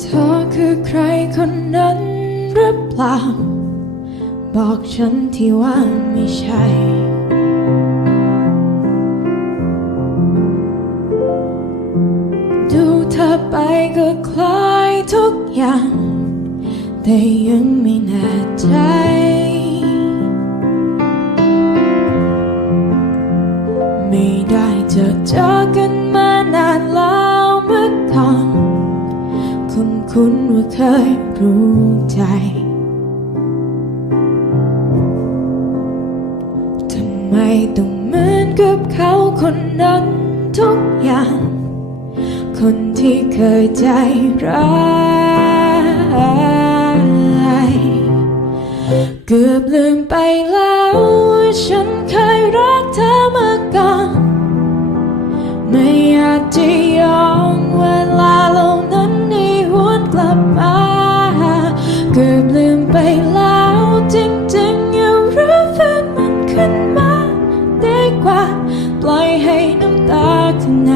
เธอคือใครคนนั้นหรือเปล่า บอกฉันที่ว่าไม่ใช่ดูเธอไปก็คล้ายทุกอย่าง แต่ยังไม่แน่ใจ ไม่ได้เจอเจอกันมา คุณว่าเคยรู้ใจทำไมต้องเหมือนกับเขาคนนั้นทุกอย่าง คนที่เคยใจร้ายเกือบลืมไปแล้วว่าฉันเคยรัก ลับมาเกือบลืมไปแล้วจริงๆอย่ารื้อฟื้นมันขึ้นมาดีกว่า ปล่อยให้น้ำตาข้างใน